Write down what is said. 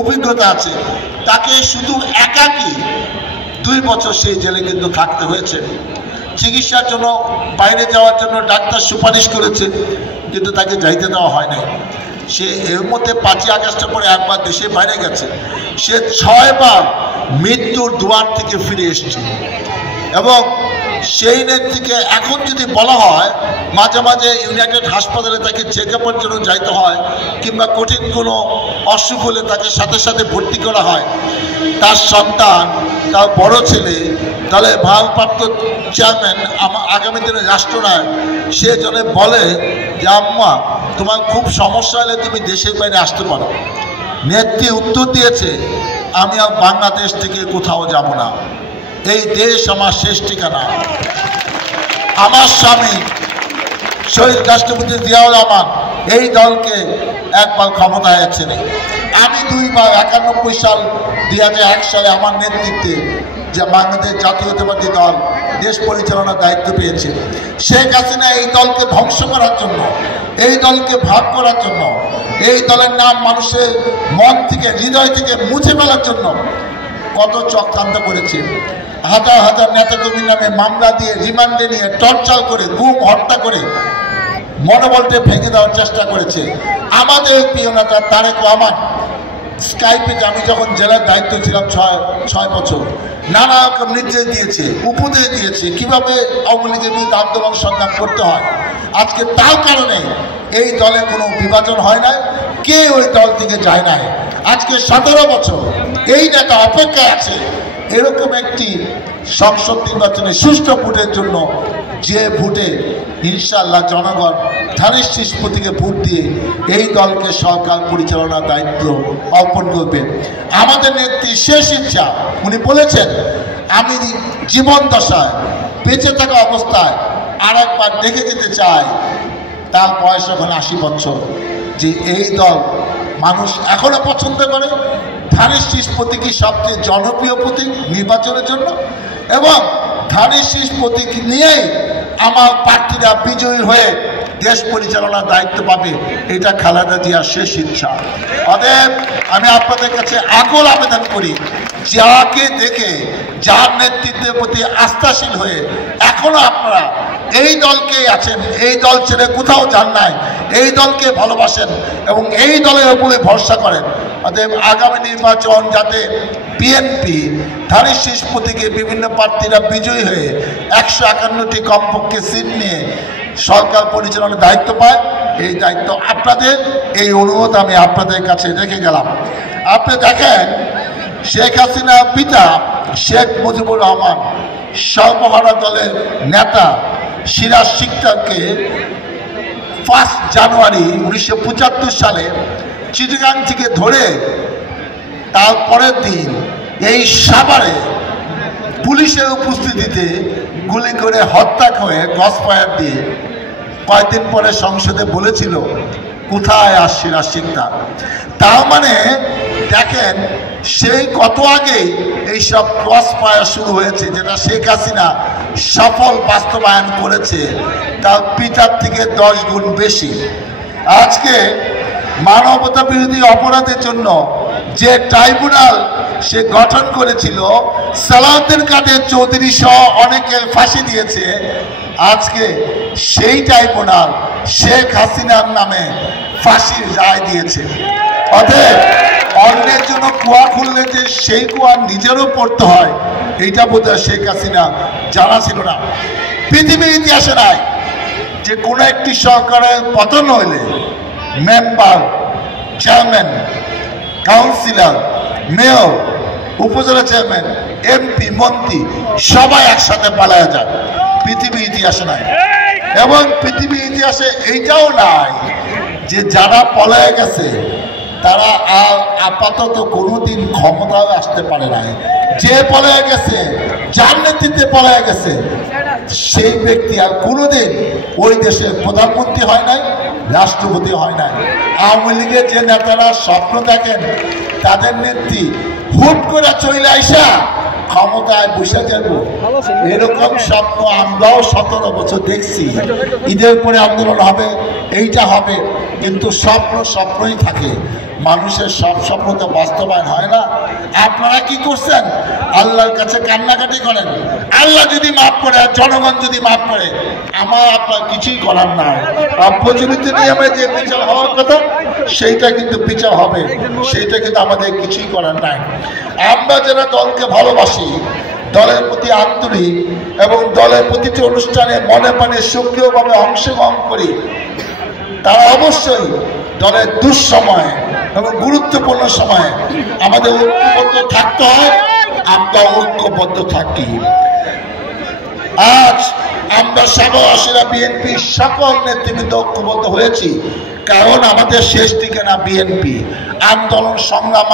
অভিজ্ঞতা আছে, তাকে শুধু একাকী 2 বছর সেই জেলে কিন্তু থাকতে হয়েছে। চিকিৎসার জন্য বাইরে যাওয়ার জন্য ডাক্তার সুপারিশ করেছে, কিন্তু তাকে যাইতে দেওয়া হয় নাই। সে এর মধ্যে 5ই আগস্টের পরে একবার দেশে বাইরে গেছে। সে 6 বার মৃত্যুর দুয়ার থেকে ফিরে এসেছে। এবং সেই নেত্রীকে এখন যদি বলা হয় মাঝে মাঝে ইউনাইটেড হাসপাতালে তাকে চেক আপের জন্য যাইতে হয়, কিংবা কঠিন কোনো অসুখ হলে তাকে সাথে সাথে ভর্তি করা হয়, তার সন্তান, তার বড় ছেলে, তাহলে ভারপ্রাপ্ত চেয়ারম্যান, আগামী দিনে রাষ্ট্রনায়ক, সে জনে বলে যে আম্মা তোমার খুব সমস্যা হলে তুমি দেশের বাইরে আসতে পারো। নেত্রী উত্তর দিয়েছে, আমি আর বাংলাদেশ থেকে কোথাও যাব না, এই দেশ আমার শেষ ঠিকানা। আমার স্বামী শহীদ রাষ্ট্রপতি জিয়াউর রহমান এই দলকে একবার ক্ষমতায় আছেন। আমি 2 বার 91 সাল 2001 সালে আমার নেতৃত্বে যে বাংলাদেশ জাতীয়তাবাদী দল দেশ পরিচালনার দায়িত্ব পেয়েছে। শেখ হাসিনা এই দলকে ধ্বংস করার জন্য, এই দলকে ভাগ করার জন্য, এই দলের নাম মানুষের মন থেকে, হৃদয় থেকে মুছে ফেলার জন্য কত চক্রান্ত করেছে। হাজার হাজার নেতাকর্মীর নামে মামলা দিয়ে, রিমান্ডে নিয়ে, টর্চার করে, গুম হত্যা করে মনোবলকে ভেঙে দেওয়ার চেষ্টা করেছে। আমাদের প্রিয় নেতা তারেক রহমান স্কাইপে, আমি যখন জেলার দায়িত্ব ছিলাম 6 বছর, নানা রকম নির্দেশ দিয়েছে, উপদেশ দিয়েছে কিভাবে আওয়ামী লীগের বিরুদ্ধে আন্দোলন সংগ্রাম করতে হয়। আজকে তার কারণে এই দলে কোনো বিভাজন হয় না, কে ওই দল থেকে যায় না। আজকে 17 বছর এই নেতা অপেক্ষায় আছে এরকম একটি সংসদ নির্বাচনে সুষ্ঠু ভোটের জন্য, যে ভোটে ইনশাআল্লাহ জনগণ ধানের শীষ প্রতীকে ভোট দিয়ে এই দলকে সরকার পরিচালনার দায়িত্ব অর্পণ করবে। আমাদের নেত্রী শেষ ইচ্ছা, উনি বলেছেন আমি জীবন দশায় বেঁচে থাকা অবস্থায় আর একবার দেখে যেতে চাই, তার বয়স এখন 80 বছর, যে এই দল মানুষ এখনো পছন্দ করে। ধানের শীষ প্রতীকই সবচেয়ে জনপ্রিয় প্রতীক নির্বাচনের জন্য, এবং ধানের শীষ প্রতীক নিয়েই আমার প্রার্থীরা বিজয়ী হয়ে দেশ পরিচালনার দায়িত্ব পাবে, এটা খালেদা জিয়ার শেষ ইচ্ছা। অতএব আমি আপনাদের কাছে আকুল আবেদন করি, যাকে দেখে, যার নেতৃত্বের প্রতি আস্থাশীল হয়ে এখনো আপনারা এই দলকে আছেন, এই দল ছেড়ে কোথাও যান নাই, এই দলকে ভালোবাসেন এবং এই দলের উপরে ভরসা করেন। অতএব আগামী নির্বাচন যাতে বিএনপি ধানের শীষ প্রতীকে বিভিন্ন প্রার্থীরা বিজয়ী হয়ে 151টি কমপক্ষে সিট নিয়ে সরকার পরিচালনার দায়িত্ব পায়, এই দায়িত্ব আপনাদের, এই অনুরোধ আমি আপনাদের কাছে রেখে গেলাম। আপনি দেখেন শেখ হাসিনার পিতা শেখ মুজিবুর রহমান সর্বহারা দলের নেতা সিরাজ শিকদারকে 1 জানুয়ারি 1975 সালে চিটাগাং থেকে ধরে তারপরের দিন এই সাভারে পুলিশের উপস্থিতিতে গুলি করে হত্যা করে ক্রসফায়ার দিয়ে কয়েকদিন পরে সংসদে বলেছিল কোথায় আসছে রাশিদটা। তার মানে দেখেন সেই কত আগেই এইসব ক্রসফায়ার শুরু হয়েছে, যেটা শেখ হাসিনা সফল বাস্তবায়ন করেছে তার পিতার থেকে 10 গুণ বেশি। আজকে মানবতা বিরোধী অপরাধের জন্য যে ট্রাইব্যুনাল সে গঠন করেছিল, সালাউদ্দিন কাদের চৌধুরী সহ অনেকে ফাঁসি দিয়েছে, আজকে সেই ট্রাইব্যুনাল শেখ হাসিনার নামে ফাঁসির রায় দিয়েছে। অতএব অন্যের জন্য কুয়া খুললে যে সেই কুয়া নিজেরও পড়তে হয়, এইটা বোধহয় শেখ হাসিনা জানা ছিল না। পৃথিবীর ইতিহাসে নাই যে কোনো একটি সরকারের পতন হইলে মেম্বার, চেয়ারম্যান, কাউন্সিলর, মেয়র, উপজেলা চেয়ারম্যান, এমপি, মন্ত্রী সবাই একসাথে পালায়া যায়, পৃথিবীর ইতিহাসে নাই। এবং পৃথিবীর ইতিহাসে এইটাও নাই যে যারা পলায় গেছে তারা আর আপাতত কোনোদিন ক্ষমতায় আসতে পারে নাই। যে পলায় গেছে, যার নেতৃত্বে পলায় গেছে, সেই ব্যক্তি আর কোনোদিন ওই দেশের প্রধানমন্ত্রী হয় নাই, রাষ্ট্রপতি হয় নাই। আওয়ামী লীগের যে নেতারা স্বপ্ন দেখেন তাদের নেত্রী হুট করে চলে আইসা ক্ষমতায় বসে যাব, এরকম স্বপ্ন আমরাও 17 বছর দেখছি। ঈদের পরে আন্দোলন হবে, এইটা হবে, কিন্তু স্বপ্ন স্বপ্নই থাকে। মানুষের সব স্বপ্ন তো বাস্তবায়ন হয় না। আপনারা কি করছেন? আল্লাহর কাছে কান্নাকাটি করেন, আল্লাহ যদি মাফ করে আর জনগণ যদি মাফ করে, আমার আপনার কিছুই করার নাই। প্রচলিত নিয়মে যে বিচার হওয়ার কথা সেইটা কিন্তু বিচার হবে, সেইটা কিন্তু আমাদের কিছুই করার নাই। আমরা যারা দলকে ভালোবাসি, দলের প্রতি আন্তরিক এবং দলের প্রতিটি অনুষ্ঠানে মনে প্রাণে সক্রিয়ভাবে অংশগ্রহণ করি, তারা অবশ্যই দলের দুঃসময় এবং গুরুত্বপূর্ণ সময়ে আমাদের ঐক্যবদ্ধ থাকতে হয়। আমরা ঐক্যবদ্ধ থাকি। আজ আমরা সাভারবাসীরা বিএনপির সকল নেতৃবৃন্দ ঐক্যবদ্ধ হয়েছি, কারণ আমাদের শেষ ঠিকানা বিএনপি। আন্দোলন সংগ্রাম